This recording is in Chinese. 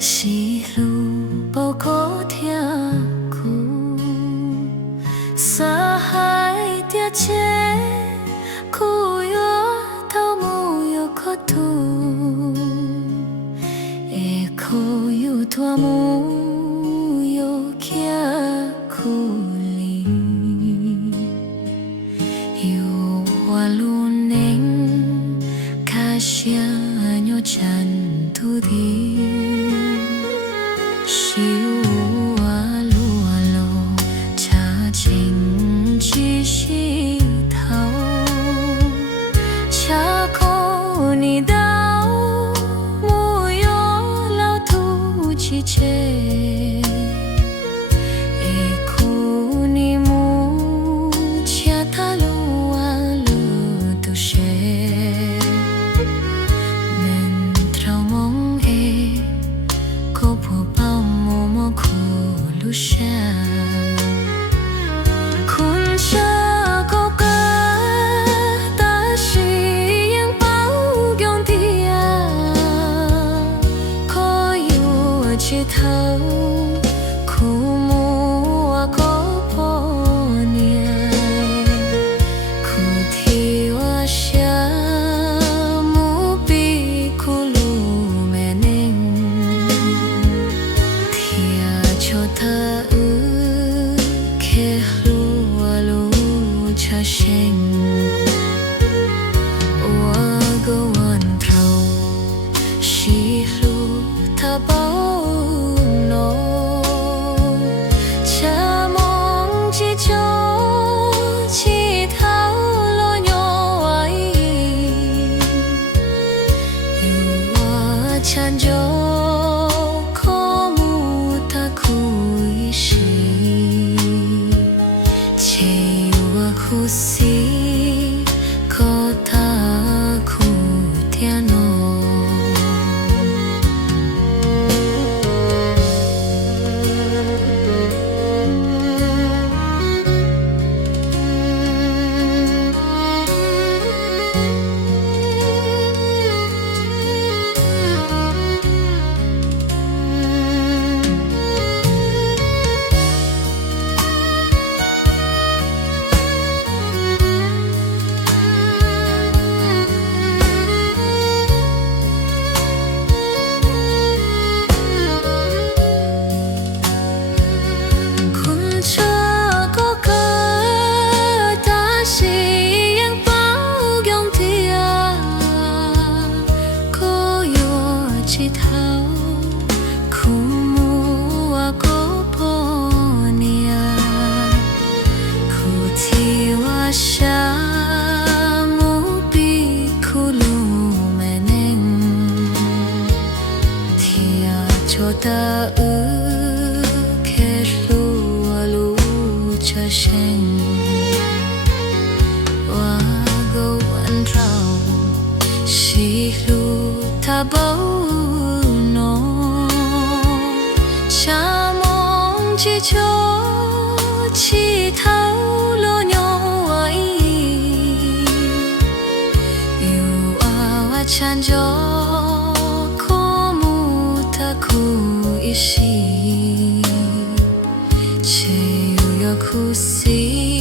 是路不可听苦，山海的街，苦哟头目哟可土，苦哟多木哟kia苦里，哟花路宁卡西哟战土地。是我路啊路，茶情几时头？恰口你到，木有老土气切，苦你木恰他路啊路都学，能trou梦诶，口破。路困下高歌，大西洋包用的呀，可有起头，苦木啊高破年，苦提我下木比苦路没能，就他开路啊路车行，我个弯头西路他包弄，恰梦记就起头落牛啊伊，我牵就。Kusi kotaku tiano. Ta ke lu cha shen wa go wan trao si lu ta bao no cha mong chi cho chi thao lo nyo ai yu wa chan jo ishi, che yo kusi.